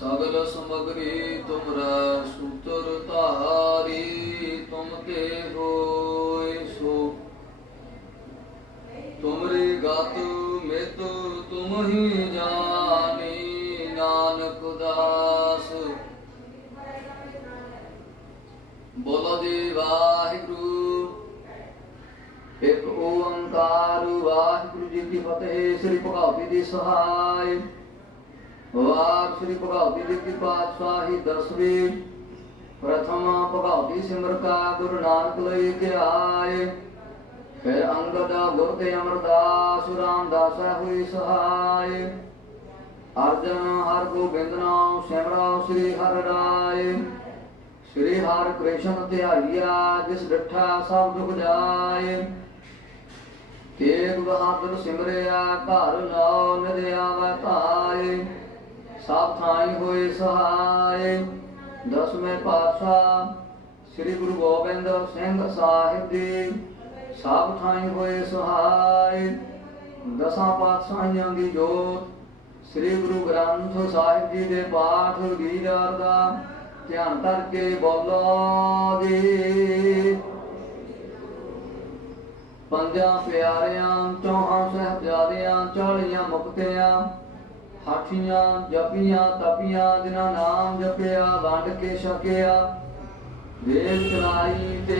ਸਗਲ ਸਮਗਰੀ ਤੁਮਰਾ ਸੂਤਰ ਧਾਰੀ, ਤੁਮ ਤੇ ਹੋਇ ਸੋ। ਤੁਮਰੀ ਗਤ ਮਿਤ ਤੁਮ ਹੀ ਜਾਣੀ, ਨਾਨਕ ਦਾਸ। ਬੋਲੋ ਜੀ ਵਾਹਿਗੁਰੂ। ਇੱਕ ਓੰਕਾਰ ਵਾਹਿਗੁਰੂ ਜੀ ਕੀ ਫਤਿਹ, ਸ੍ਰੀ ਭਗਵਤੀ ਦੀ ਸਹਾਇ ਵਾਰ ਸ੍ਰੀ ਭਗਵਤੀ ਜੀ ਕੀ ਪਾਤਸ਼ਾਹੀ ਦਸਵੀਂ ਪ੍ਰਥਮ ਭਗਵਤੀ ਸਿਮਰਤਾ ਗੁਰੂ ਨਾਨਕ ਲਈ ਧਿਆਏ ਫਿਰ ਅੰਗਦ ਗੁਰ ਤੇ ਅਮਰਦਾਸ ਰਾਮਦਾਸ ਹੋਈ ਸਹਾਇ ਅਰਜਨ ਹਰ ਗੋਬਿੰਦ ਨਾਮ ਸਿਮਰੋ ਸ੍ਰੀ ਹਰਿ ਰਾਏ। ਸ੍ਰੀ ਹਰਿ ਕ੍ਰਿਸ਼ਨ ਧਿਆਈਆ ਜਿਸ ਡਿਠਾ ਸਭ ਦੁਖ ਜਾਏ। ਤੇਗ ਬਹਾਦਰ ਸਿਮਰਿਆ ਘਰ ਨਾਉ ਨਿਦਿਆ ਵਤਾਏ ਸਭ ਥਾਈ ਹੋਏ ਸਹਾਏ। ਦਸਵੇਂ ਪਾਤਸ਼ਾਹ ਸ੍ਰੀ ਗੁਰੂ ਗੋਬਿੰਦ ਸਿੰਘ ਸਾਹਿਬ ਜੀ, ਸਭ ਥਾਈ ਹੋਏ ਸਹਾਏ। ਦਸਾਂ ਪਾਤਸ਼ਾਹਾਂ ਦੀ ਜੋਤ ਸ੍ਰੀ ਗੁਰੂ ਗ੍ਰੰਥ ਸਾਹਿਬ ਜੀ ਦੇ ਪਾਠ ਗੀਤਾਰ ਦਾ ਧਿਆਨ ਕਰਕੇ ਬੋਲੋ ਜੀ। ਪੰਜਾਂ ਪਿਆਰਿਆਂ, ਚੌਹਾਂ ਸਹਿਬਜ਼ਾਦਿਆਂ, ਚਾਲੀਆਂ ਮੁਕਤਿਆਂ ਹਾਥੀਆਂ ਜਪੀਆਂ ਤਪੀਆਂ ਜਿਨ੍ਹਾਂ ਨਾਮ ਜਪਿਆ ਵੰਡ ਕੇ ਛਕਿਆ। ਵੇਲ ਚਲਾਈ ਤੇ